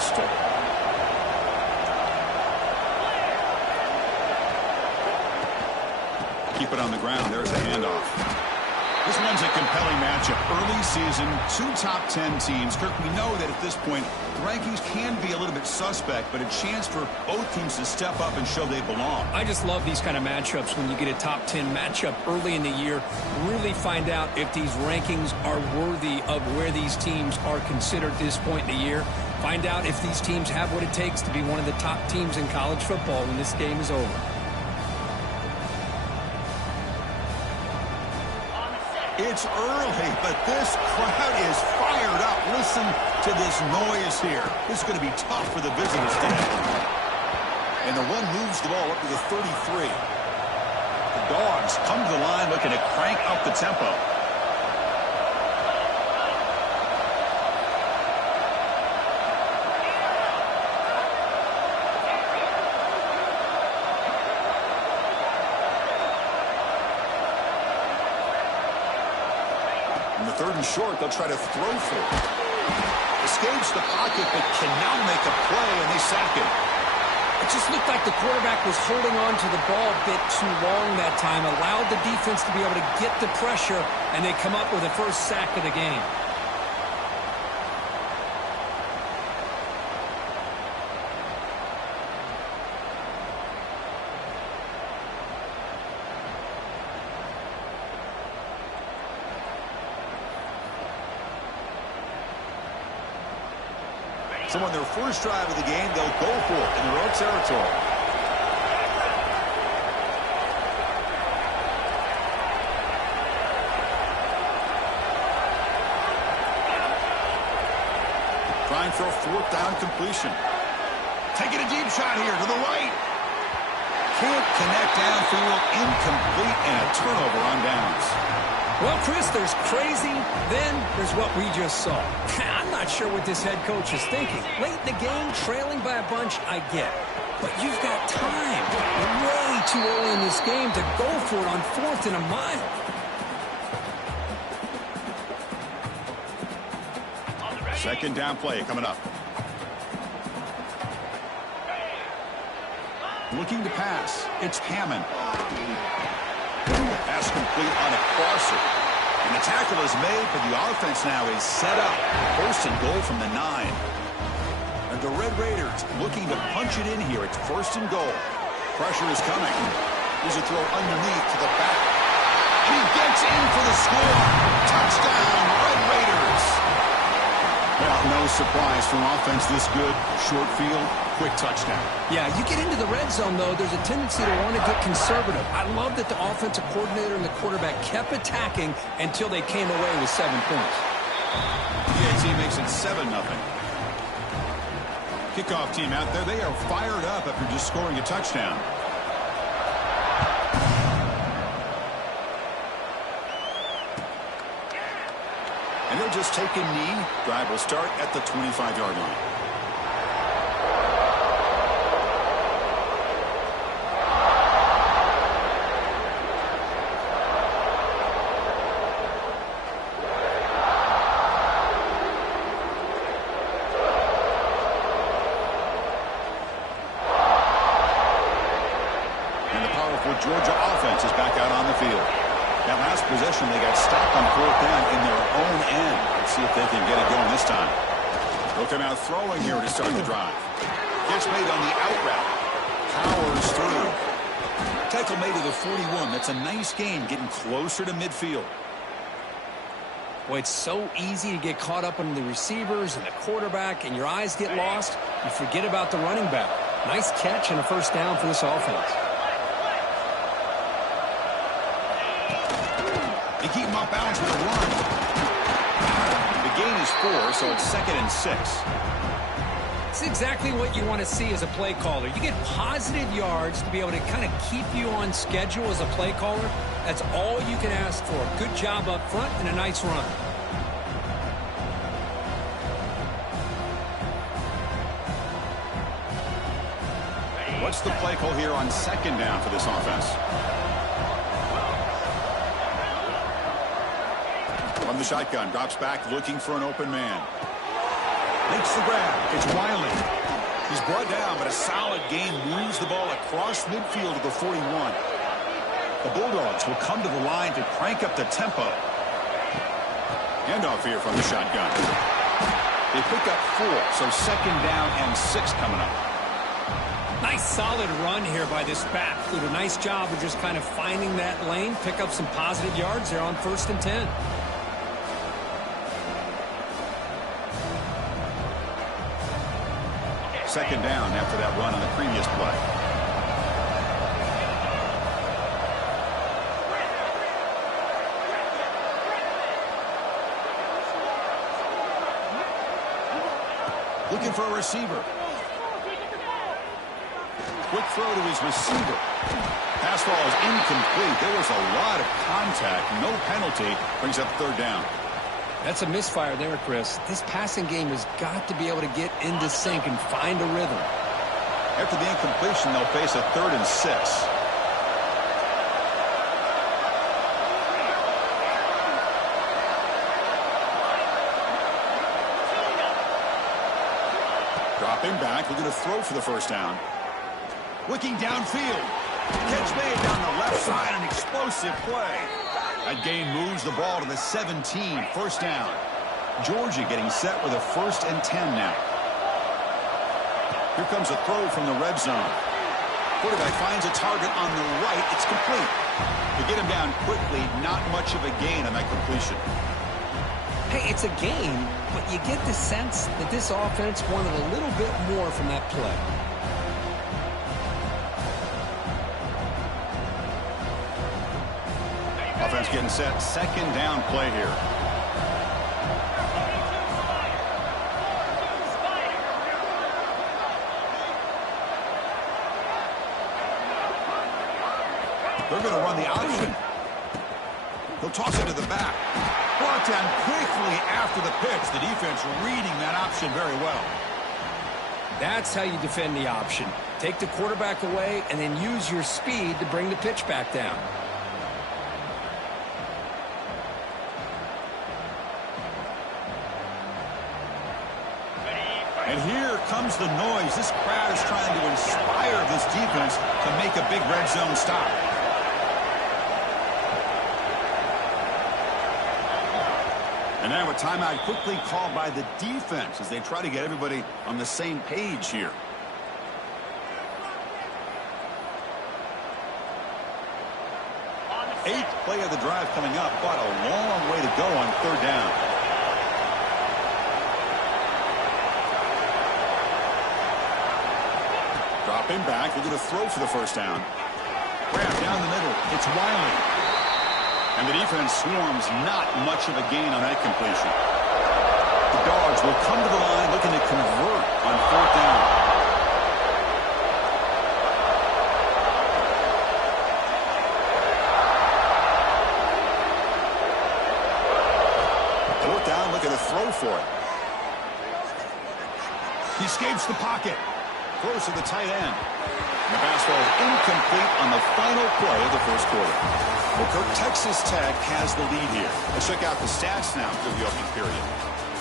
pistol. Keep it on the ground. There's the handoff. This one's a compelling matchup. Early season, 2 top 10 teams. Kirk, we know that at this point, the rankings can be a little bit suspect, but a chance for both teams to step up and show they belong. I just love these kind of matchups when you get a top 10 matchup early in the year. Really find out if these rankings are worthy of where these teams are considered at this point in the year. Find out if these teams have what it takes to be one of the top teams in college football when this game is over. It's early, but this crowd is fired up. Listen to this noise here. This is going to be tough for the visitors today. And the one moves the ball up to the 33. The Dogs come to the line looking to crank up the tempo. Third and short, they'll try to throw for it. Escapes the pocket, but can now make a play, and they sack him. It just looked like the quarterback was holding on to the ball a bit too long that time, allowed the defense to be able to get the pressure, and they come up with the first sack of the game. So on their first drive of the game, they'll go for it in their own territory. Trying for a 4th down completion. Taking a deep shot here to the right. Can't connect downfield, incomplete, and a turnover on downs. Well, Chris, there's crazy, then there's what we just saw. I'm not sure what this head coach is thinking. Late in the game, trailing by a bunch, I get. But you've got time. Way too early in this game to go for it on 4th and a mile. Second down play coming up. Looking to pass. It's Hammond. Pass complete on a crosser. And the tackle is made, but the offense now is set up. 1st and goal from the 9. And the Red Raiders looking to punch it in here. It's 1st and goal. Pressure is coming. There's a throw underneath to the back. And he gets in for the score. Touchdown, Red Raiders. Well, no surprise from offense this good. Short field, quick touchdown. Yeah, you get into the red zone, though, there's a tendency to want to get conservative. I love that the offensive coordinator and the quarterback kept attacking until they came away with 7 points. PAT makes it 7-0. Kickoff team out there, they are fired up after just scoring a touchdown. And they'll just take a knee. Drive will start at the 25-yard line. And the powerful Georgia offense is back out on the field. That last possession, they got stopped on 4th down in their own end. Let's see if they can get it going this time. They'll come out throwing here to start the drive. Catch made on the out route. Powers through. Tackle made to the 41. That's a nice gain, getting closer to midfield. Boy, it's so easy to get caught up on the receivers and the quarterback, and your eyes get lost. You forget about the running back. Nice catch and a 1st down for this offense. They keep him off balance with a run. The gain is 4, so it's 2nd and 6. It's exactly what you want to see as a play caller. You get positive yards to be able to kind of keep you on schedule as a play caller. That's all you can ask for. Good job up front and a nice run. What's the play call here on 2nd down for this offense? From the shotgun, drops back looking for an open man. Makes the grab. It's Wiley. He's brought down, but a solid gain moves the ball across midfield to the 41. The Bulldogs will come to the line to crank up the tempo. Handoff here from the shotgun. They pick up 4, so second down and 6 coming up. Nice solid run here by this back. Did a nice job of just kind of finding that lane, pick up some positive yards there on 1st and 10. Second down after that run on the previous play. Looking for a receiver. Quick throw to his receiver. Pass ball is incomplete. There was a lot of contact. No penalty. Brings up third down. That's a misfire there, Chris. This passing game has got to be able to get into sync and find a rhythm. After the incompletion, they'll face a 3rd and 6. Dropping back, looking to throw for the first down. Looking downfield. Catch made down the left side, an explosive play. That gain moves the ball to the 17, first down. Georgia getting set with a 1st and 10 now. Here comes a throw from the red zone. Quarterback finds a target on the right. It's complete. To get him down quickly, not much of a gain on that completion. Hey, it's a gain, but you get the sense that this offense wanted a little bit more from that play. Offense getting set. Second down play here. They're going to run the option. He'll toss it to the back. Brought down quickly after the pitch. The defense reading that option very well. That's how you defend the option. Take the quarterback away and then use your speed to bring the pitch back down. And here comes the noise. This crowd is trying to inspire this defense to make a big red zone stop. And now a timeout quickly called by the defense as they try to get everybody on the same page here. Eighth play of the drive coming up, but a long way to go on third down. Dropping back, looking to throw for the first down. Grab down the middle. It's Wiley. And the defense swarms, not much of a gain on that completion. The Dogs will come to the line looking to convert on fourth down. Fourth down, looking to throw for it. He escapes the pocket. Throws to the tight end. And the pass ball is incomplete on the final play of the first quarter. Well, Kirk, Texas Tech has the lead here. Let's check out the stats now through the opening period.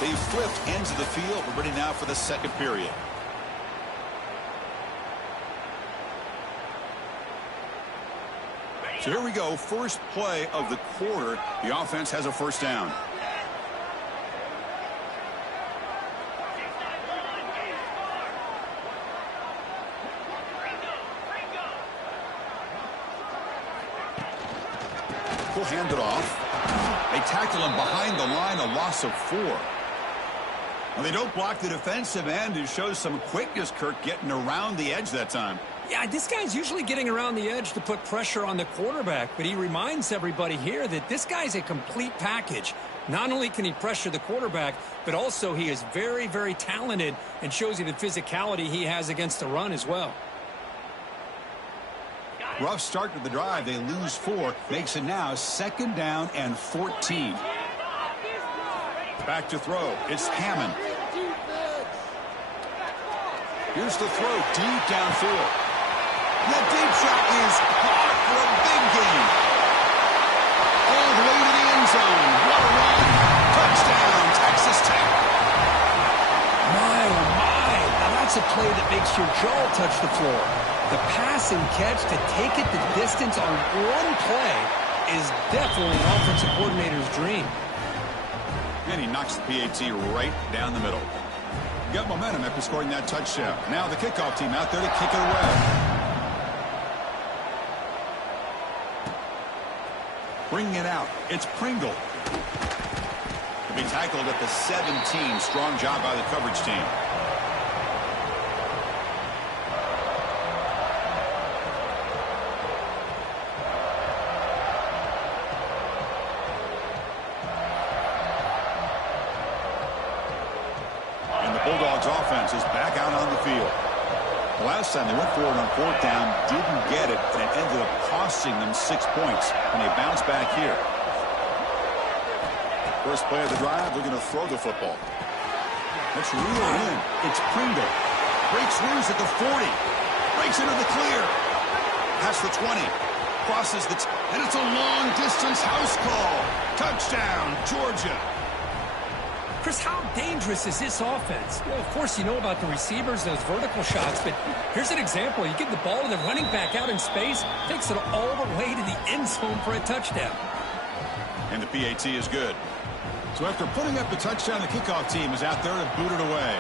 They've flipped ends of the field. We're ready now for the second period. So here we go. First play of the quarter. The offense has a first down. We'll hand it off. They tackle him behind the line, a loss of 4. Well, they don't block the defensive end, who shows some quickness, Kirk, getting around the edge that time. Yeah, this guy's usually getting around the edge to put pressure on the quarterback, but he reminds everybody here that this guy's a complete package. Not only can he pressure the quarterback, but also he is very, very talented and shows you the physicality he has against the run as well. Rough start to the drive. They lose 4. Makes it now second down and 14. Back to throw. It's Hammond. Here's the throw deep downfield. That deep shot is caught for a big gain. All the way to the end zone. What a run. Touchdown, Texas Tech. That's a play that makes your jaw touch the floor. The pass and catch to take it the distance on one play is definitely an offensive coordinator's dream. And he knocks the PAT right down the middle. Got momentum after scoring that touchdown. Now the kickoff team out there to kick it away. Bringing it out, it's Pringle. To be tackled at the 17. Strong job by the coverage team. And the Bulldogs offense is back out on the field. The last time they went forward on fourth down, didn't get it, and it ended up costing them 6 points. And they bounce back here. First play of the drive, they're going to throw the football. Let's reel it in. It's Pringle. Breaks loose at the 40. Breaks into the clear. Past the 20. Crosses the... and it's a long-distance house call. Touchdown, Georgia. Chris, how dangerous is this offense? Well, of course, you know about the receivers, those vertical shots, but here's an example. You give the ball to the running back out in space, takes it all the way to the end zone for a touchdown. And the PAT is good. So after putting up the touchdown, the kickoff team is out there to boot it away.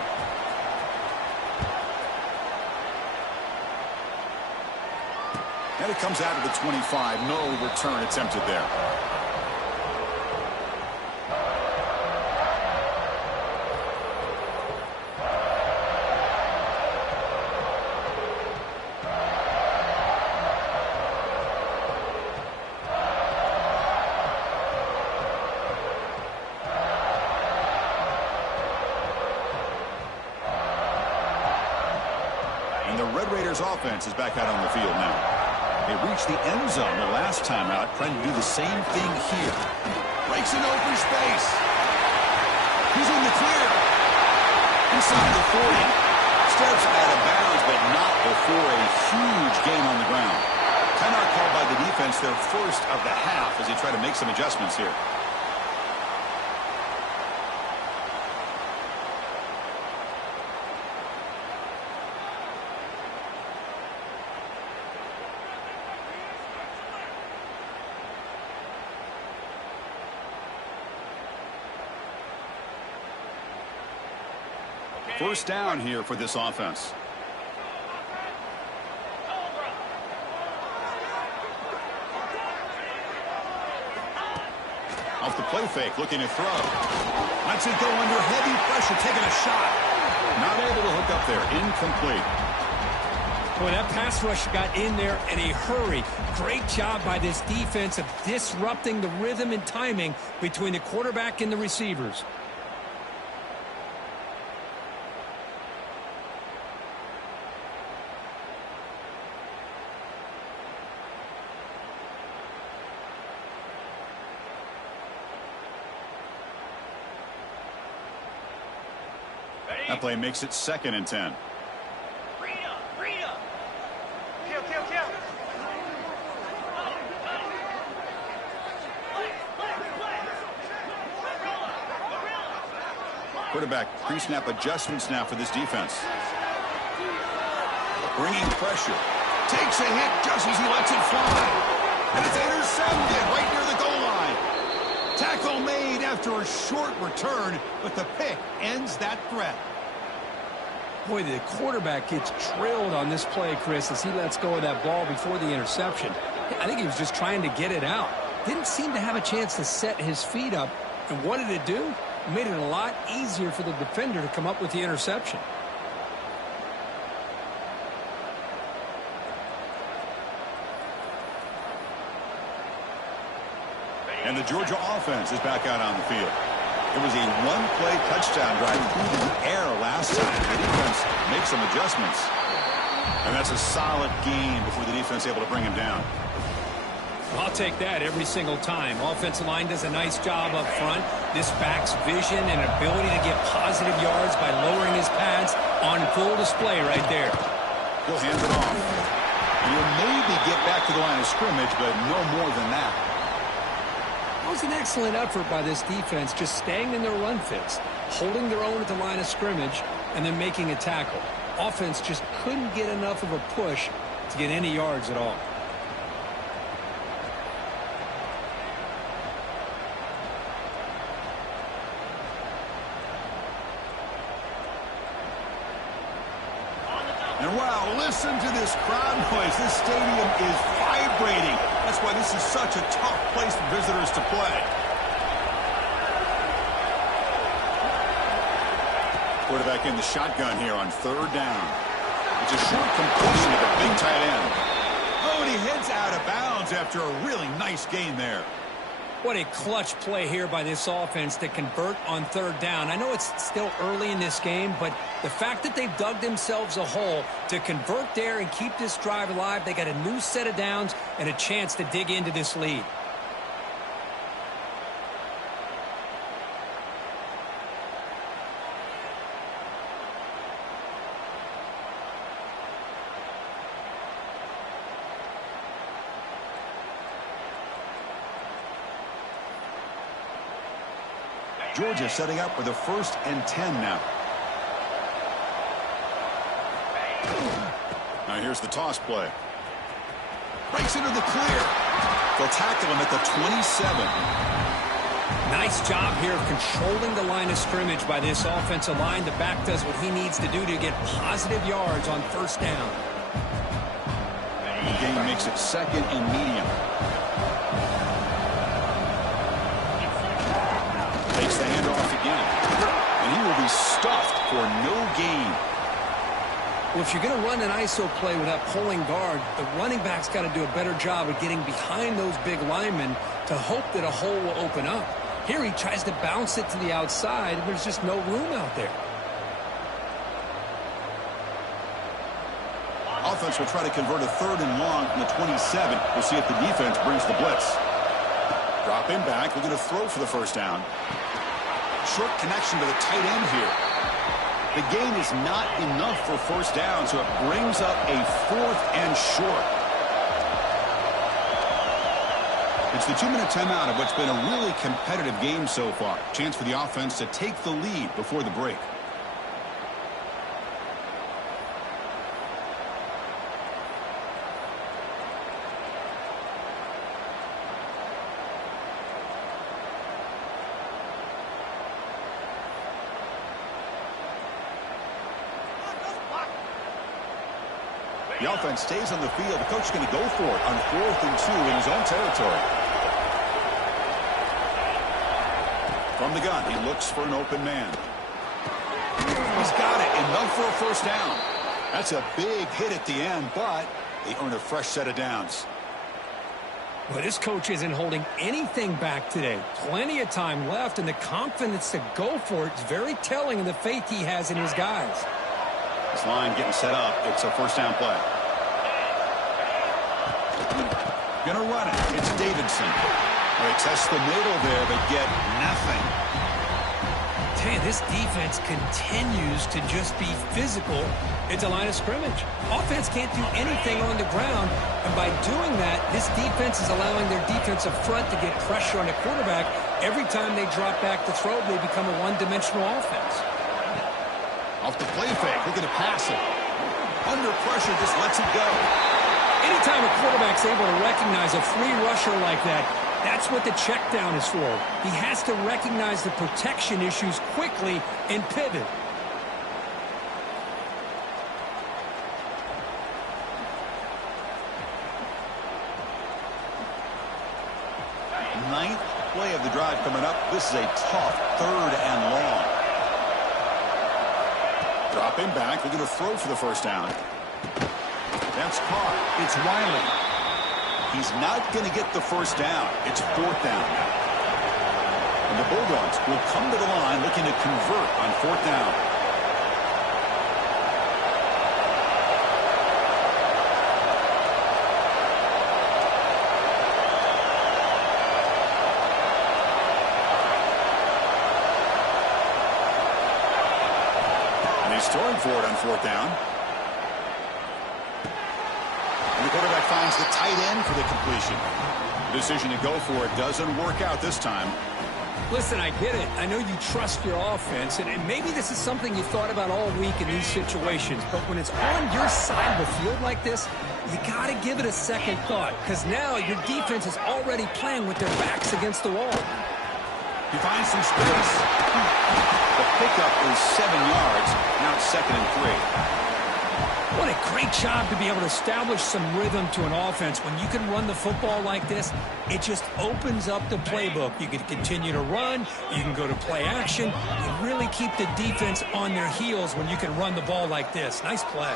And it comes out of the 25. No return attempted there. The Red Raiders offense is back out on the field now. They reached the end zone the last time out, trying to do the same thing here. Breaks an open space. He's in the clear. Inside the 40. Steps out of bounds, but not before a huge gain on the ground. Timeout called by the defense, their first of the half, as they try to make some adjustments here. First down here for this offense. Off the play fake, looking to throw. Lets it go under heavy pressure, taking a shot. Not able to hook up there. Incomplete. Boy, that pass rush got in there in a hurry. Great job by this defense of disrupting the rhythm and timing between the quarterback and the receivers. That play makes it 2nd and 10. Quarterback pre-snap adjustments now for this defense. Bringing pressure. Takes a hit just as he lets it fly. And it's intercepted right near the goal line. Tackle made after a short return, but the pick ends that threat. Boy, the quarterback gets trailed on this play, Chris, as he lets go of that ball before the interception. I think he was just trying to get it out. Didn't seem to have a chance to set his feet up. And what did it do? It made it a lot easier for the defender to come up with the interception. And the Georgia offense is back out on the field. It was a one-play touchdown drive through the air last time. The defense makes some adjustments. And that's a solid gain before the defense is able to bring him down. I'll take that every single time. Offensive line does a nice job up front. This back's vision and ability to get positive yards by lowering his pads on full display right there. He'll hand it off. And you'll maybe get back to the line of scrimmage, but no more than that. That was an excellent effort by this defense, just staying in their run fits, holding their own at the line of scrimmage, and then making a tackle. offense just couldn't get enough of a push to get any yards at all. And wow, listen to this crowd noise. This stadium is vibrating. That's why this is such a tough place for visitors to play. Quarterback in the shotgun here on third down. It's a short completion of the big tight end. Oh, and he heads out of bounds after a really nice gain there. What a clutch play here by this offense to convert on third down. I know it's still early in this game, but the fact that they've dug themselves a hole to convert there and keep this drive alive, they got a new set of downs and a chance to dig into this lead. Georgia setting up for the 1st and 10 now. Now here's the toss play. Breaks into the clear. They'll tackle him at the 27. Nice job here of controlling the line of scrimmage by this offensive line. The back does what he needs to do to get positive yards on first down. The game makes it 2nd and medium. Takes the handoff again. And he will be stuffed for no gain. Well, if you're going to run an ISO play without pulling guard, the running back's got to do a better job of getting behind those big linemen to hope that a hole will open up. Here he tries to bounce it to the outside, and there's just no room out there. Offense will try to convert a 3rd and long from the 27. We'll see if the defense brings the blitz. Drop him back. We're going to throw for the first down. Short connection to the tight end here. The gain is not enough for first down, so it brings up a 4th and short. It's the 2-minute timeout of what's been a really competitive game so far. Chance for the offense to take the lead before the break. The offense stays on the field. The coach is going to go for it on 4th and 2 in his own territory. From the gun, he looks for an open man. He's got it. Enough for a first down. That's a big hit at the end, but they earn a fresh set of downs. Well, this coach isn't holding anything back today. Plenty of time left, and the confidence to go for it is very telling of the faith he has in his guys. This line getting set up. It's a first down play. Gonna run it. It's Davidson. They test the middle there, but get nothing. Tell you, this defense continues to just be physical at the line of scrimmage. Offense can't do anything on the ground, and by doing that, this defense is allowing their defensive front to get pressure on the quarterback. Every time they drop back to throw, they become a one-dimensional offense. Off the play fake, looking to pass it. Under pressure, just lets it go. Anytime a quarterback's able to recognize a free rusher like that, that's what the check down is for. He has to recognize the protection issues quickly and pivot. Ninth play of the drive coming up. This is a tough 3rd and long. Drop him back. We're going to throw for the first down. That's caught. It's Wiley. He's not going to get the first down. It's 4th down now. And the Bulldogs will come to the line looking to convert on 4th down. And he's throwing for it on 4th down. And the quarterback finds the tight end for the completion. The decision to go for it doesn't work out this time. Listen, I get it. I know you trust your offense, and maybe this is something you thought about all week in these situations, but when it's on your side of the field like this, you got to give it a second thought, because now your defense is already playing with their backs against the wall. He finds some space. The pickup is 7 yards. Now it's 2nd and 3. What a great job to be able to establish some rhythm to an offense. When you can run the football like this, it just opens up the playbook. You can continue to run. You can go to play action. You really keep the defense on their heels when you can run the ball like this. Nice play.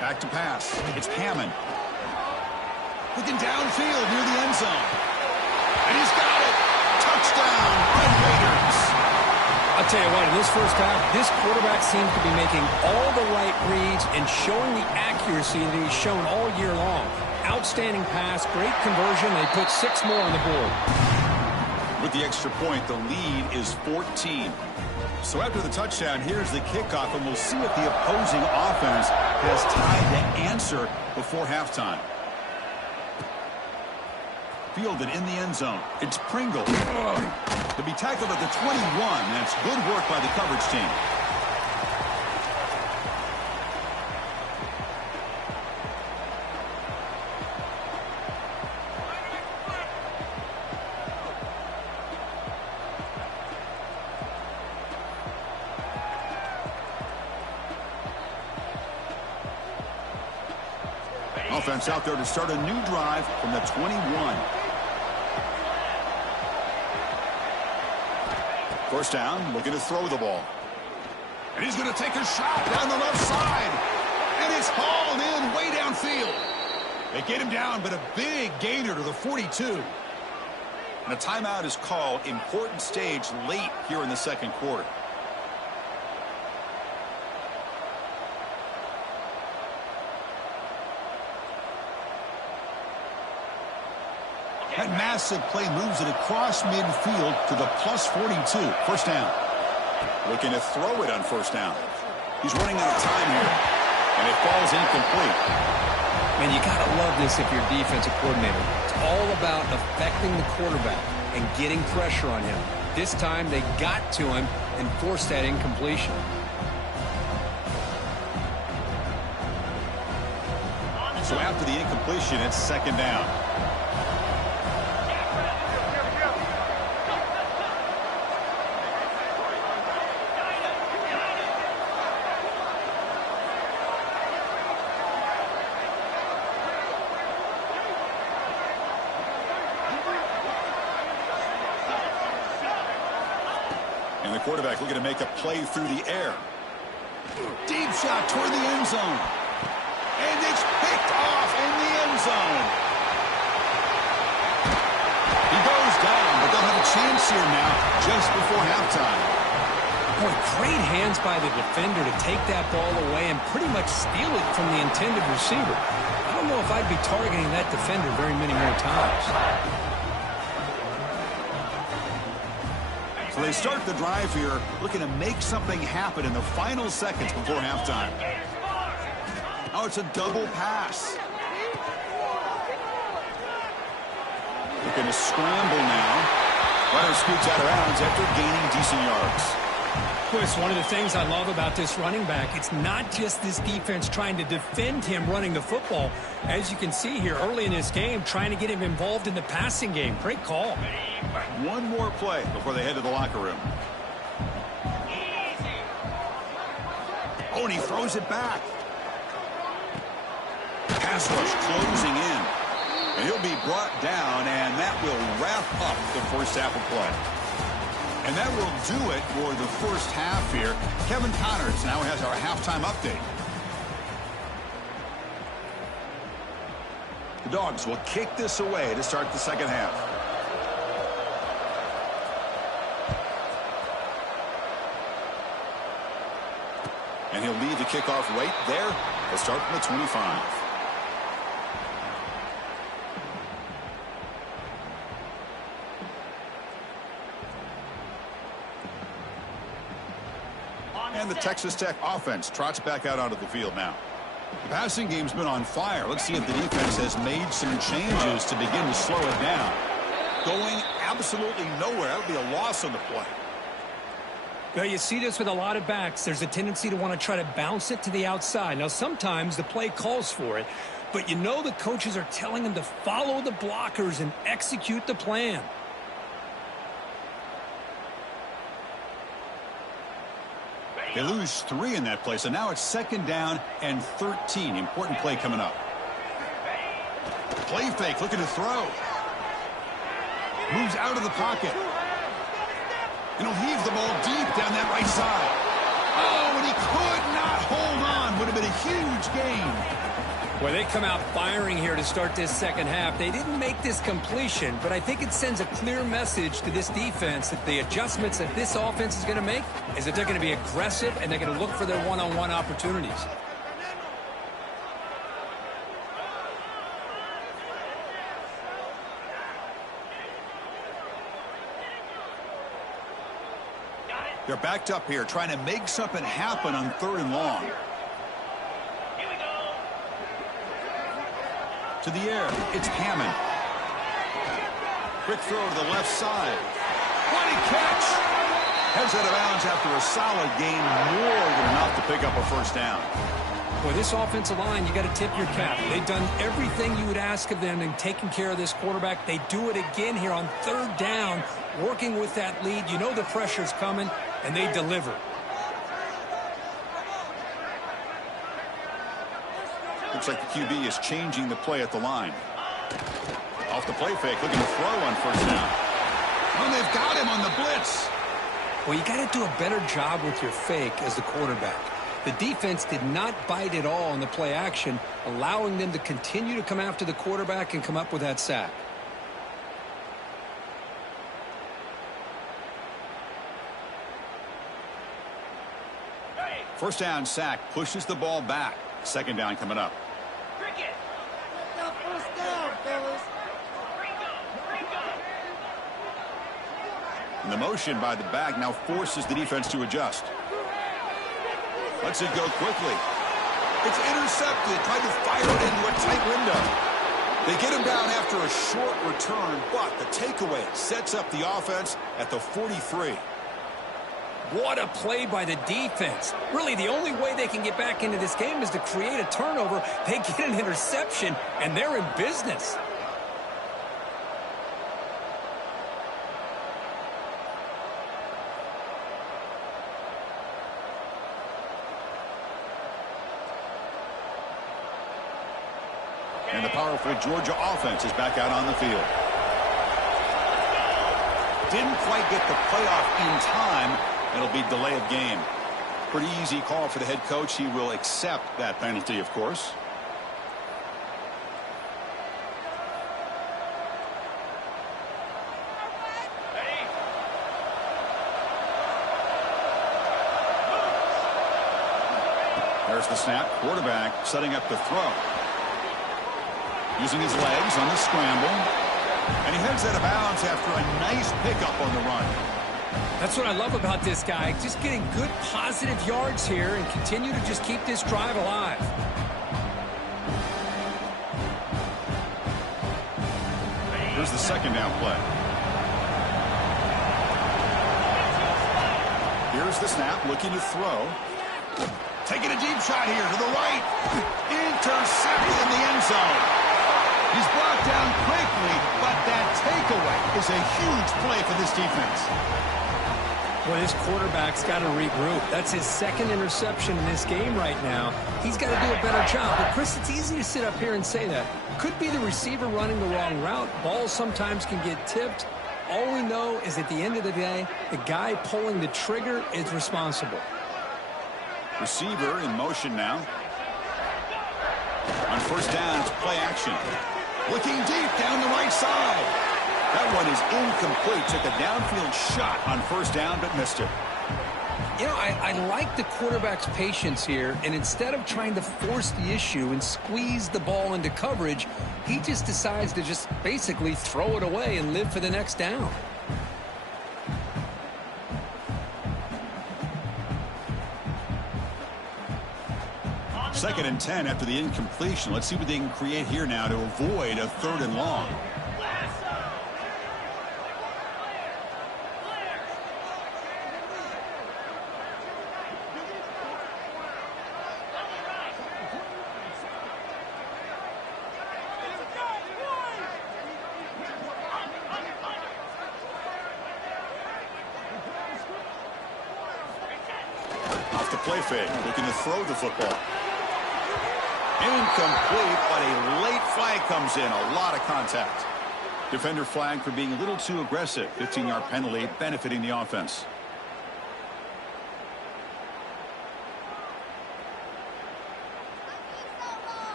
Back to pass. It's Hammond. Looking downfield near the end zone. And he's got it. Touchdown, Red Raiders. I'll tell you what, in this first half, this quarterback seems to be making all the right reads and showing the accuracy that he's shown all year long. Outstanding pass, great conversion. They put 6 more on the board. With the extra point, the lead is 14. So after the touchdown, here's the kickoff, and we'll see if the opposing offense has time to answer before halftime. Fielded in the end zone. It's Pringle. To be tackled at the 21. That's good work by the coverage team. Offense out there to start a new drive from the 21. First down, looking to throw the ball. And he's going to take a shot down the left side. And it's hauled in way downfield. They get him down, but a big gainer to the 42. And a timeout is called. Important stage late here in the second quarter. That massive play moves it across midfield to the plus 42. First down. Looking to throw it on first down. He's running out of time here. And it falls incomplete. Man, you got to love this if you're a defensive coordinator. It's all about affecting the quarterback and getting pressure on him. This time they got to him and forced that incompletion. So after the incompletion, it's second down. Quarterback looking to make a play through the air. Deep shot toward the end zone. And it's picked off in the end zone. He goes down, but they'll have a chance here now just before halftime. Boy, great hands by the defender to take that ball away and pretty much steal it from the intended receiver. I don't know if I'd be targeting that defender very many more times. So they start the drive here, looking to make something happen in the final seconds before halftime. Oh, it's a double pass. Looking to scramble now. Runner scoots out of bounds after gaining decent yards. Chris, one of the things I love about this running back, it's not just this defense trying to defend him running the football. As you can see here early in this game, trying to get him involved in the passing game. Great call. One more play before they head to the locker room. Oh, and he throws it back. Pass rush closing in. And he'll be brought down, and that will wrap up the first half of play. And that will do it for the first half here. Kevin Connors now has our halftime update. The Dogs will kick this away to start the second half. And he'll lead the kickoff right there. They'll start from the 25. And the Texas Tech offense trots back out onto the field now. The passing game's been on fire. Let's see if the defense has made some changes to begin to slow it down. Going absolutely nowhere. That would be a loss on the play. Well, you see this with a lot of backs. There's a tendency to want to try to bounce it to the outside. Now, sometimes the play calls for it, but you know the coaches are telling them to follow the blockers and execute the plan. They lose 3 in that play, so now it's 2nd down and 13. Important play coming up. Play fake, looking to throw. Moves out of the pocket. And he'll heave the ball deep down that right side. Oh, and he could not hold on. Would have been a huge gain. Well, they come out firing here to start this second half. They didn't make this completion, but I think it sends a clear message to this defense that the adjustments that this offense is going to make is that they're going to be aggressive and they're going to look for their one-on-one opportunities. They're backed up here, trying to make something happen on 3rd and long. To the air, it's Hammond. Quick throw to the left side. What a catch! Heads out of bounds after a solid gain, more than enough to pick up a 1st down. Boy, this offensive line, you got to tip your cap. They've done everything you would ask of them in taking care of this quarterback. They do it again here on 3rd down, working with that lead. You know the pressure's coming, and they deliver. Looks like the QB is changing the play at the line. Off the play fake, looking to throw on 1st down. Oh, they've got him on the blitz. Well, you got to do a better job with your fake as the quarterback. The defense did not bite at all on the play action, allowing them to continue to come after the quarterback and come up with that sack. First down sack pushes the ball back. 2nd down coming up. First down, fellas. And the motion by the back now forces the defense to adjust. Lets it go quickly. It's intercepted. Tried to fire it into a tight window. They get him down after a short return, but the takeaway sets up the offense at the 43. What a play by the defense. Really, the only way they can get back into this game is to create a turnover. They get an interception, and they're in business. And the powerful Georgia offense is back out on the field. Didn't quite get the playoff in time. It'll be delay of game. Pretty easy call for the head coach. He will accept that penalty, of course. There's the snap. Quarterback setting up the throw. Using his legs on the scramble. And he heads out of bounds after a nice pickup on the run. That's what I love about this guy. Just getting good positive yards here and continue to just keep this drive alive. Here's the 2nd down play. Here's the snap, looking to throw. Taking a deep shot here to the right. Intercepted in the end zone. He's brought down quickly, but that takeaway is a huge play for this defense. Well, this quarterback's got to regroup. That's his 2nd interception in this game right now. He's got to do a better job. But, Chris, it's easy to sit up here and say that. Could be the receiver running the wrong route. Balls sometimes can get tipped. All we know is at the end of the day, the guy pulling the trigger is responsible. Receiver in motion now. On 1st down, it's play action. Looking deep down the right side. That one is incomplete. Took a downfield shot on 1st down, but missed it. You know, I like the quarterback's patience here, and instead of trying to force the issue and squeeze the ball into coverage, he just decides to just basically throw it away and live for the next down. 2nd and 10 after the incompletion. Let's see what they can create here now to avoid a 3rd and long. Off the play fake, looking to throw the football. Incomplete, but a late flag comes in. A lot of contact. Defender flag for being a little too aggressive. 15-yard penalty benefiting the offense.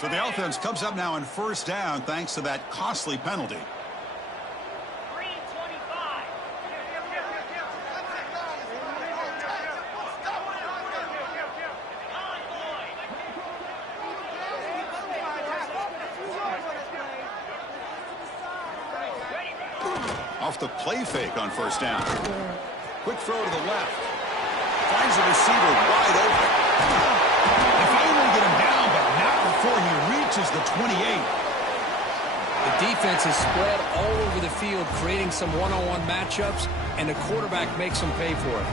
So the offense comes up now on 1st down thanks to that costly penalty. Off the play fake on 1st down. Quick throw to the left. Finds the receiver wide open. They finally get him down, but not before he reaches the 28. The defense is spread all over the field, creating some one-on-one matchups, and the quarterback makes them pay for it.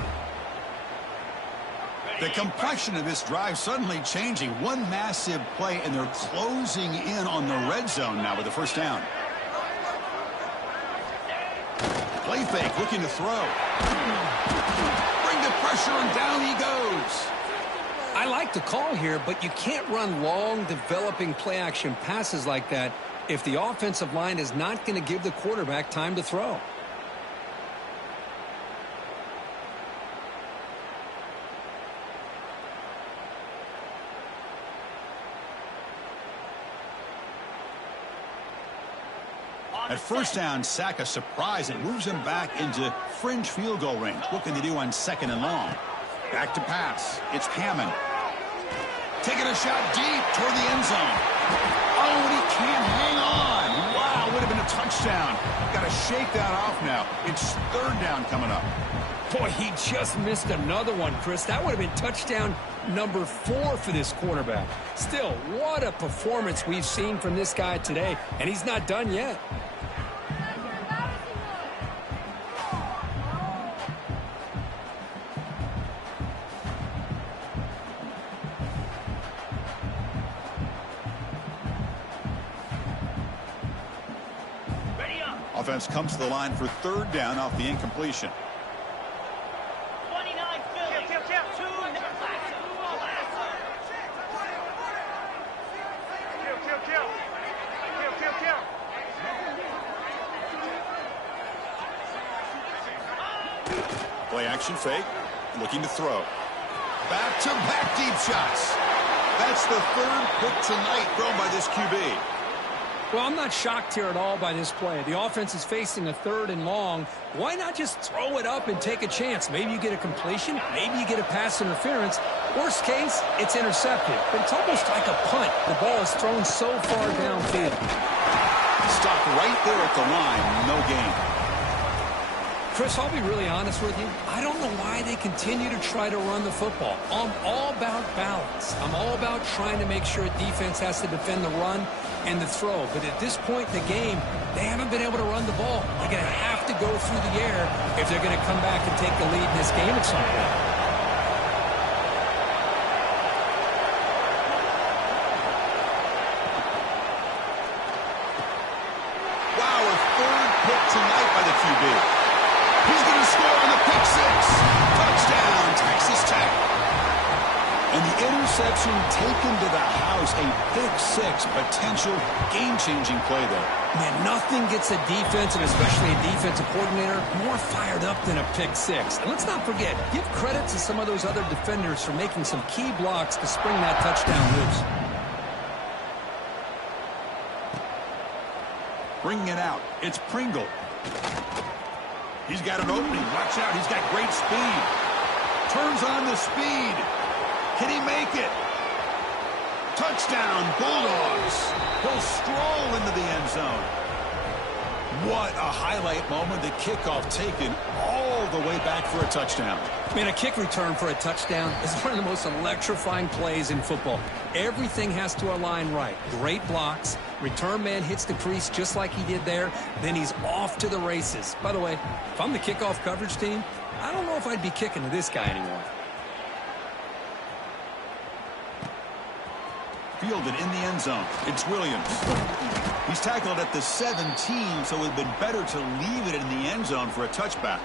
The complexion of this drive suddenly changing. One massive play, and they're closing in on the red zone now with the 1st down. Play fake, looking to throw. Bring the pressure, and down he goes. I like the call here, but you can't run long, developing play-action passes like that if the offensive line is not going to give the quarterback time to throw. At 1st down, sack a surprise. It moves him back into fringe field goal range. What can they do on 2nd and long? Back to pass. It's Hammond. Taking a shot deep toward the end zone. Oh, and he can't hang on. Wow, would have been a touchdown. Got to shake that off now. It's 3rd down coming up. Boy, he just missed another one, Chris. That would have been touchdown number 4 for this quarterback. Still, what a performance we've seen from this guy today, and he's not done yet. Offense comes to the line for 3rd down off the incompletion. Play action fake, looking to throw. Back-to-back deep shots. That's the 3rd pick tonight thrown by this QB. Well, I'm not shocked here at all by this play. The offense is facing a 3rd and long. Why not just throw it up and take a chance? Maybe you get a completion. Maybe you get a pass interference. Worst case, it's intercepted. But it's almost like a punt. The ball is thrown so far downfield. Stop right there at the line. No gain. Chris, I'll be really honest with you. I don't know why they continue to try to run the football. I'm all about balance. I'm all about trying to make sure a defense has to defend the run and the throw. But at this point in the game, they haven't been able to run the ball. They're going to have to go through the air if they're going to come back and take the lead in this game at some point. Wow, a 3rd pick tonight by the QB. He's going to score on the pick 6. Touchdown, Texas Tech. And the interception taken to the house. A pick 6, potential game-changing play there. Man, nothing gets a defense, and especially a defensive coordinator, more fired up than a pick 6. And let's not forget, give credit to some of those other defenders for making some key blocks to spring that touchdown loose. Bringing it out. It's Pringle. He's got an opening. Watch out. He's got great speed. Turns on the speed. Can he make it? Touchdown, Bulldogs. He'll stroll into the end zone. What a highlight moment. The kickoff taken all the way back for a touchdown. Man, a kick return for a touchdown is one of the most electrifying plays in football. Everything has to align right. Great blocks. Return man hits the crease just like he did there. Then he's off to the races. By the way, if I'm the kickoff coverage team, I don't know if I'd be kicking to this guy anymore. Fielded in the end zone. It's Williams. He's tackled at the 17, so it would have been better to leave it in the end zone for a touchback.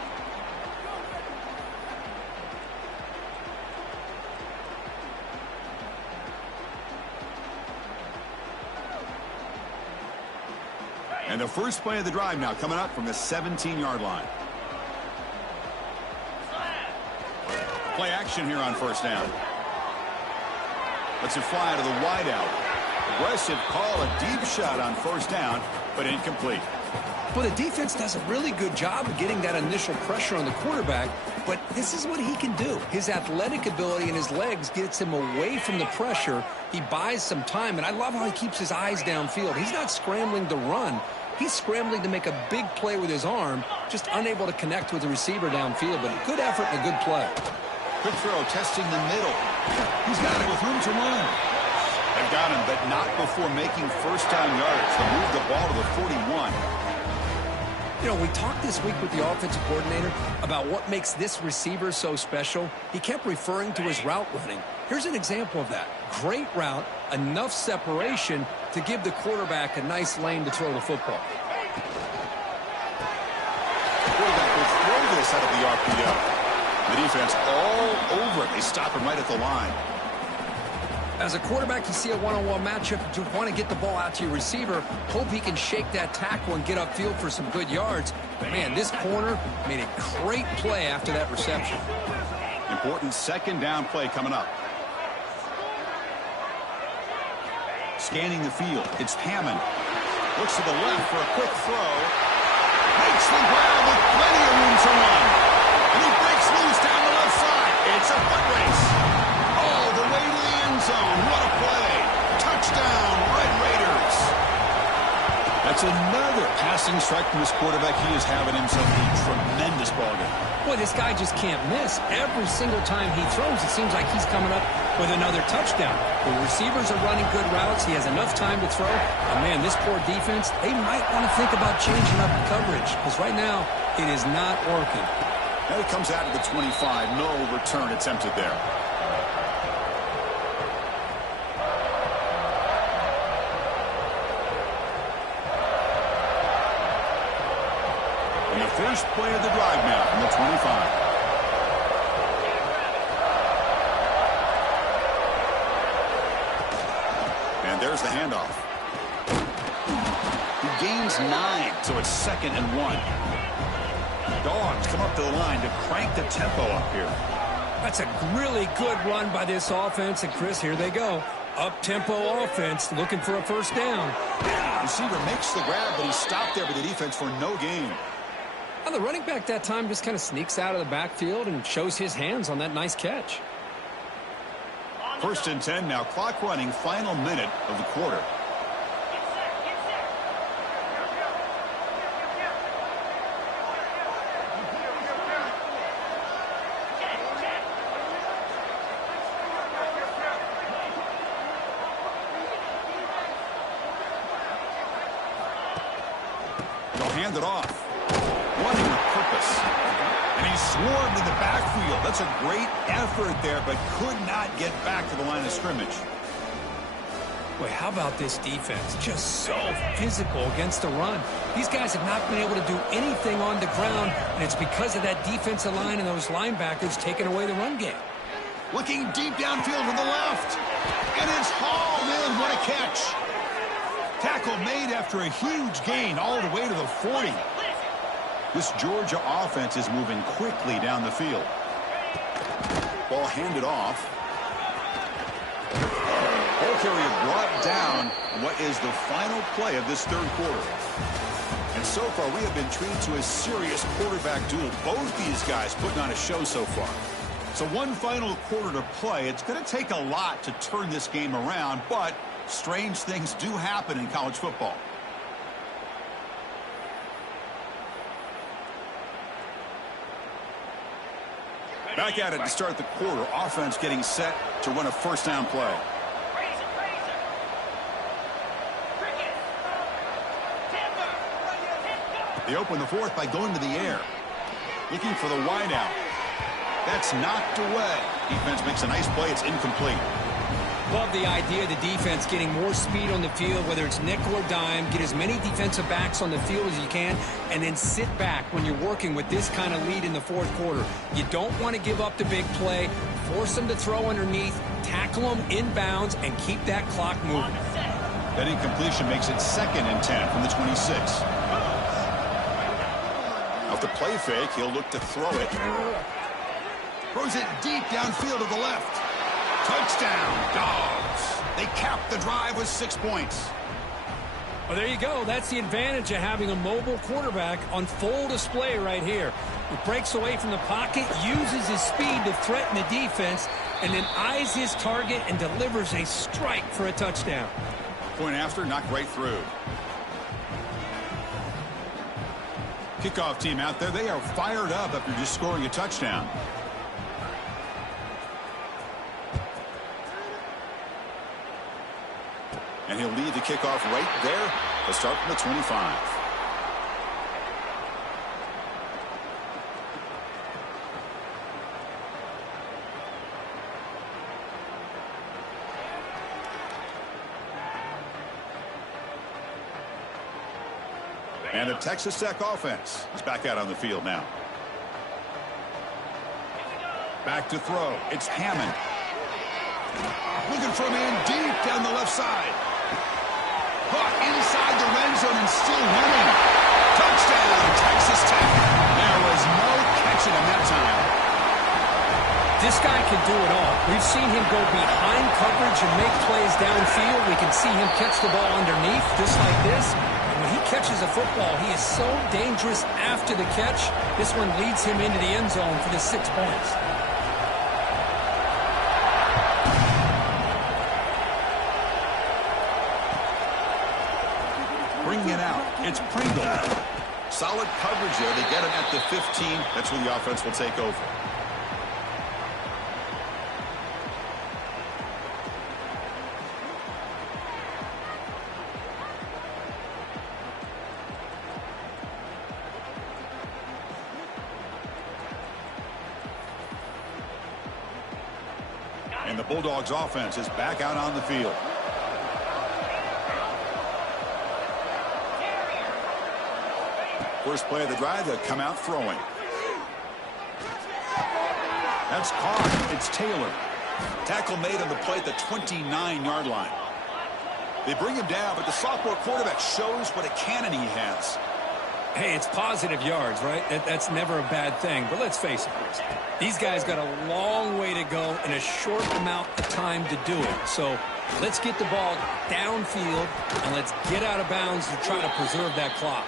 And the first play of the drive now coming up from the 17-yard line. Play action here on first down. Lets it fly to the wideout. Aggressive call, a deep shot on first down, but incomplete. Well, the defense does a really good job of getting that initial pressure on the quarterback, but this is what he can do. His athletic ability and his legs gets him away from the pressure. He buys some time, and I love how he keeps his eyes downfield. He's not scrambling to run. He's scrambling to make a big play with his arm, just unable to connect with the receiver downfield, but a good effort and a good play. Good throw, testing the middle. He's got it with room to run. They've got him, but not before making first-down yards to move the ball to the 41. You know, we talked this week with the offensive coordinator about what makes this receiver so special. He kept referring to his route running. Here's an example of that. Great route, enough separation to give the quarterback a nice lane to throw the football. The quarterback will throw this out of the RPO. The defense all over it. They stop him right at the line. As a quarterback, you see a one-on-one matchup. You want to get the ball out to your receiver. Hope he can shake that tackle and get upfield for some good yards. But man, this corner made a great play after that reception. Important second down play coming up. Scanning the field. It's Hammond. Looks to the left for a quick throw. Makes the grab with plenty of room to run. And he breaks loose down the left side. It's a foot race. All the way to the end zone. What a play. Touchdown, Red Raiders. That's another passing strike from this quarterback. He is having himself a tremendous ballgame. Boy, this guy just can't miss. Every single time he throws, it seems like he's coming up with another touchdown. The receivers are running good routes. He has enough time to throw. And, man, this poor defense, they might want to think about changing up the coverage because right now it is not working. Now he comes out of the 25. No return attempted there. And the first play of the drive now from the 25. And there's the handoff. He gains 9, so it's 2nd and 1. Dogs come up to the line to crank the tempo up here. That's a really good run by this offense. And, Chris, here they go. Up-tempo offense looking for a first down. Receiver makes the grab, but he's stopped there by the defense for no gain. Well, the running back that time just kind of sneaks out of the backfield and shows his hands on that nice catch. 1st and 10 now. Clock running. Final minute of the quarter. Hand it off. Running with purpose. And he's swarmed in the backfield. That's a great effort there, but could not get back to the line of scrimmage. Boy, how about this defense? Just so physical against the run. These guys have not been able to do anything on the ground, and it's because of that defensive line and those linebackers taking away the run game. Looking deep downfield to the left. And it's hauled in. What a catch. Tackle made after a huge gain all the way to the 40. This Georgia offense is moving quickly down the field. Ball handed off. Ball carrier brought down what is the final play of this third quarter. And so far, we have been treated to a serious quarterback duel. Both these guys putting on a show so far. So one final quarter to play. It's going to take a lot to turn this game around, but strange things do happen in college football. Back at it to start the quarter. Offense getting set to run a first down play. They open the fourth by going to the air. Looking for the wideout. That's knocked away. Defense makes a nice play. It's incomplete. Love the idea of the defense getting more speed on the field, whether it's nickel or dime. Get as many defensive backs on the field as you can, and then sit back when you're working with this kind of lead in the fourth quarter. You don't want to give up the big play. Force them to throw underneath, tackle them inbounds, and keep that clock moving. That incompletion makes it 2nd and 10 from the 26. Off the play fake, he'll look to throw it. Throws it deep downfield to the left. Touchdown, Dogs. They cap the drive with 6 points. Well, there you go. That's the advantage of having a mobile quarterback on full display right here. He breaks away from the pocket, uses his speed to threaten the defense, and then eyes his target and delivers a strike for a touchdown. Point after, knocked right through. Kickoff team out there, they are fired up after just scoring a touchdown. And he'll lead the kickoff right there. They'll start from the 25. And the Texas Tech offense is back out on the field now. Back to throw. It's Hammond. Looking for a man deep down the left side. Caught inside the red zone and still running. Touchdown, Texas Tech. There was no catching him that time. This guy can do it all. We've seen him go behind coverage and make plays downfield. We can see him catch the ball underneath just like this. And when he catches a football, he is so dangerous after the catch. This one leads him into the end zone for the 6 points. Bringing it out. It's Pringle. Solid coverage there. They get him at the 15. That's where the offense will take over. And the Bulldogs offense is back out on the field. First play of the drive, they'll come out throwing. That's caught. It's Taylor. Tackle made on the play at the 29-yard line. They bring him down, but the sophomore quarterback shows what a cannon he has. Hey, it's positive yards, right? That's never a bad thing. But let's face it, boys. These guys got a long way to go in a short amount of time to do it. So let's get the ball downfield, and let's get out of bounds to try to preserve that clock.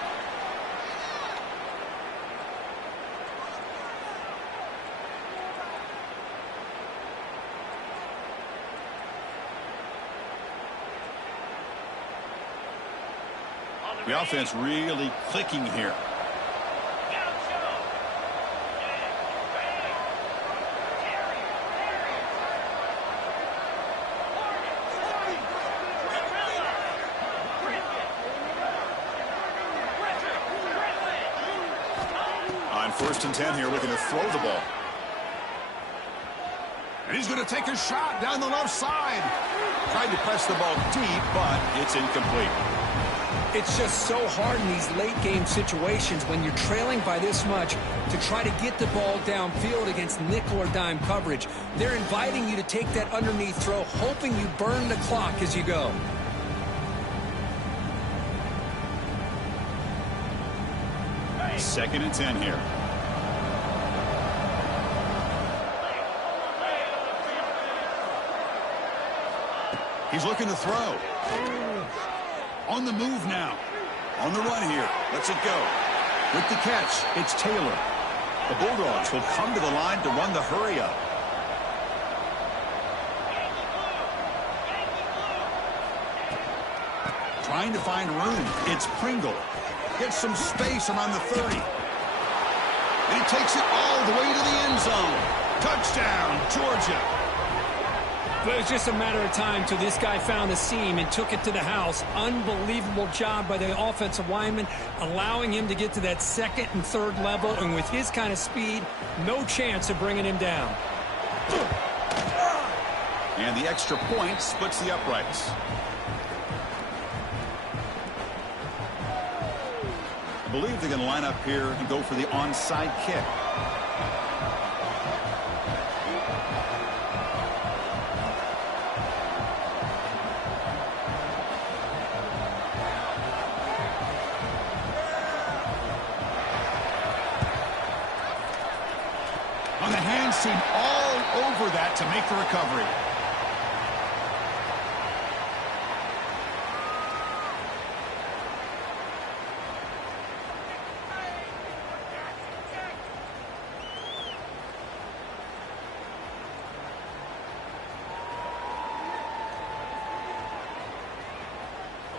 The offense really clicking here. On 1st and 10 here, looking to throw the ball. And he's going to take a shot down the left side. Tried to press the ball deep, but it's incomplete. It's just so hard in these late-game situations when you're trailing by this much to try to get the ball downfield against nickel or dime coverage. They're inviting you to take that underneath throw, hoping you burn the clock as you go. Second and 10 here. He's looking to throw. On the move now. On the run here. Lets it go. With the catch, it's Taylor. The Bulldogs will come to the line to run the hurry up. Trying to find room. It's Pringle. Gets some space around the 30. And he takes it all the way to the end zone. Touchdown, Georgia. But it was just a matter of time till this guy found a seam and took it to the house. Unbelievable job by the offensive lineman, allowing him to get to that second and third level. And with his kind of speed, no chance of bringing him down. And the extra point splits the uprights. I believe they're going to line up here and go for the onside kick. On the hands team, all over that to make the recovery.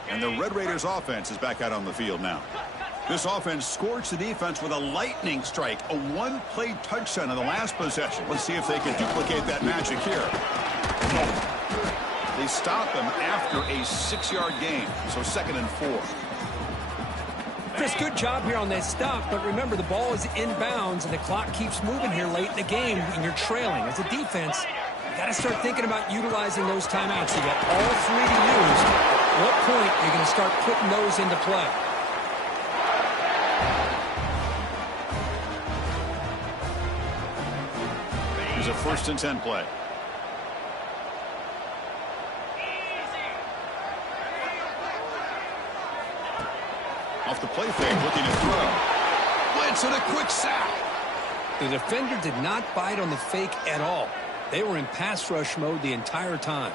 And the Red Raiders offense is back out on the field now. This offense scorched the defense with a lightning strike, a one-play touchdown in the last possession. Let's see if they can duplicate that magic here. They stop them after a 6-yard gain, so 2nd and 4. Chris, good job here on that stop, but remember the ball is inbounds and the clock keeps moving here late in the game and you're trailing. As a defense, you got to start thinking about utilizing those timeouts. You got all 3 to use. At what point are you going to start putting those into play? Here's a 1st and 10 play. Off the play fake, looking to throw. Blitz and a quick sack. The defender did not bite on the fake at all. They were in pass rush mode the entire time.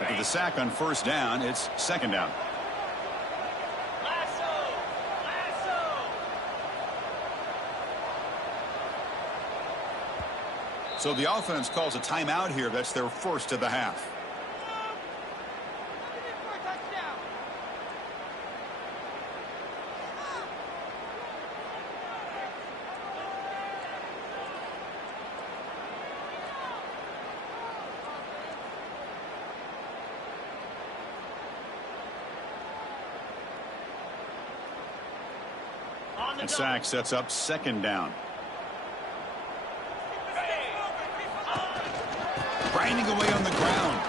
After the sack on 1st down, it's 2nd down. So the offense calls a timeout here. That's their 1st of the half. And sack sets up 2nd down. Grinding away on the ground.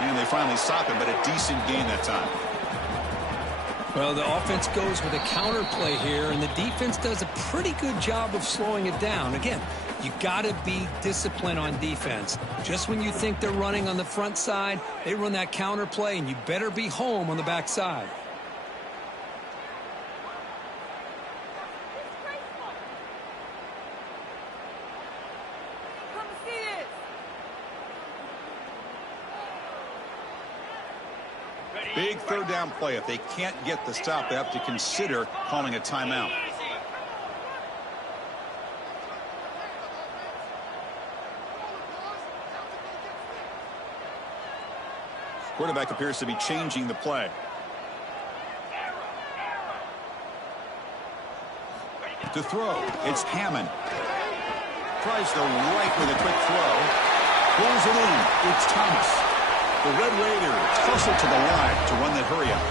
And they finally stop him, but a decent gain that time. Well, the offense goes with a counter play here, and the defense does a pretty good job of slowing it down. Again, you got to be disciplined on defense. Just when you think they're running on the front side, they run that counter play, and you better be home on the back side. Big 3rd down play. If they can't get the stop, they have to consider calling a timeout. Quarterback appears to be changing the play. To throw, it's Hammond. Tries the right with a quick throw. Pulls it in. It's Thomas. The Red Raiders hustle to the line to run that hurry-up.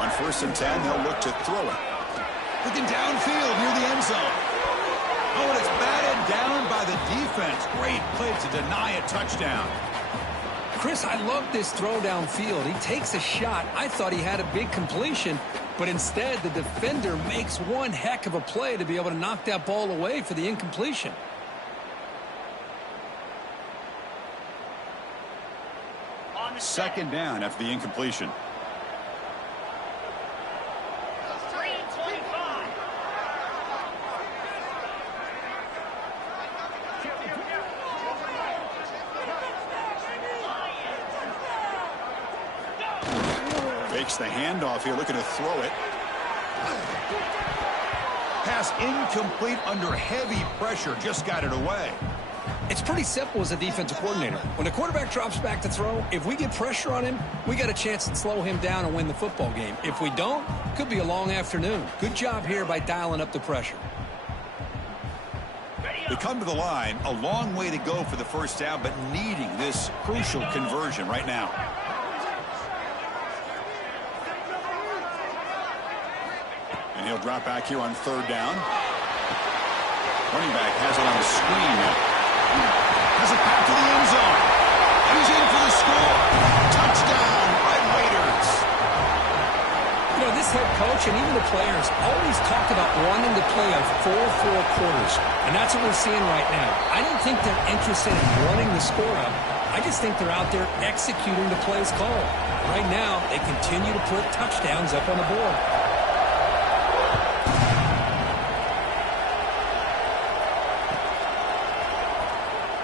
On 1st and 10, they'll look to throw it. Looking downfield near the end zone. Oh, and it's batted down by the defense. Great play to deny a touchdown. Chris, I love this throw downfield. He takes a shot. I thought he had a big completion, but instead the defender makes one heck of a play to be able to knock that ball away for the incompletion. On 2nd down after the incompletion. fakes the handoff here, looking to throw it. Pass incomplete under heavy pressure. Just got it away. It's pretty simple as a defensive coordinator. When the quarterback drops back to throw, if we get pressure on him, we got a chance to slow him down and win the football game. If we don't, could be a long afternoon. Good job here by dialing up the pressure. They come to the line, a long way to go for the first down, but needing this crucial conversion right now. And he'll drop back here on third down. Running back has it on the screen now. Has it back to the end zone. He's in for the score. Touchdown, Red Raiders. You know, this head coach and even the players always talk about wanting to play a 4-4 quarters, and that's what we're seeing right now. I don't think they're interested in running the score up. I just think they're out there executing the plays called. Right now, they continue to put touchdowns up on the board.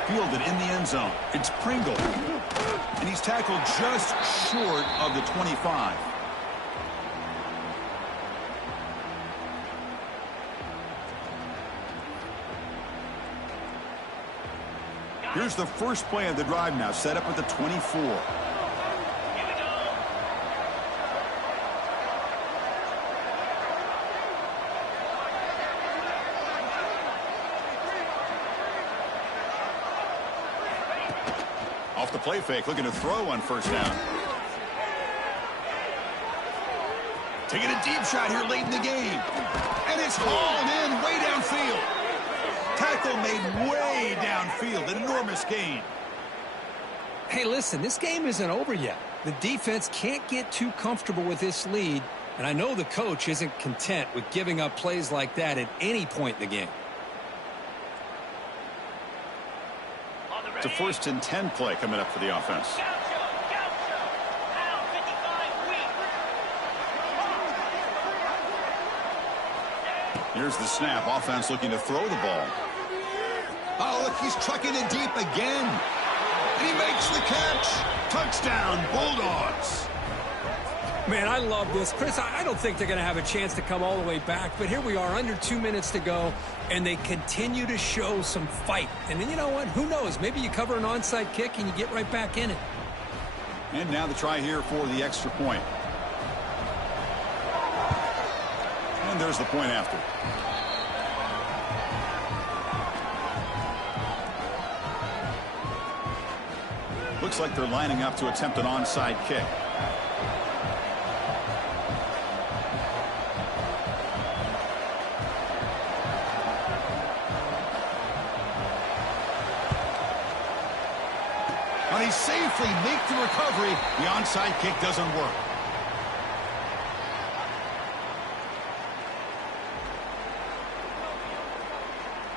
Fielded in the end zone. It's Pringle. And he's tackled just short of the 25. Here's the first play of the drive now, set up at the 24. Off the play fake, looking to throw on first down. Taking a deep shot here late in the game. And it's hauled in way downfield. Tackle made way downfield. An enormous gain. Hey, listen, this game isn't over yet. The defense can't get too comfortable with this lead, and I know the coach isn't content with giving up plays like that at any point in the game. It's a 1st and 10 play coming up for the offense. Here's the snap. Offense looking to throw the ball. Oh, look, he's trucking it deep again. And he makes the catch. Touchdown, Bulldogs. Man, I love this. Chris, I don't think they're going to have a chance to come all the way back, but here we are, under 2 minutes to go, and they continue to show some fight. And then you know what? Who knows? Maybe you cover an onside kick and you get right back in it. And now the try here for the extra point. And there's the point after. Looks like they're lining up to attempt an onside kick. And they safely make the recovery. The onside kick doesn't work.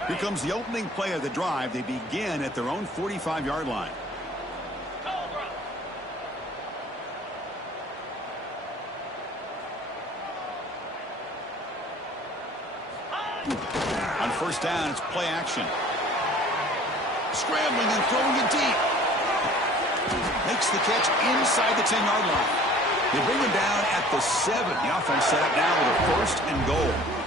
Here comes the opening play of the drive. They begin at their own 45-yard line. On first down, it's play action. Scrambling and throwing it deep. Makes the catch inside the 10-yard line. They bring him down at the 7. The offense set up now with a 1st and goal.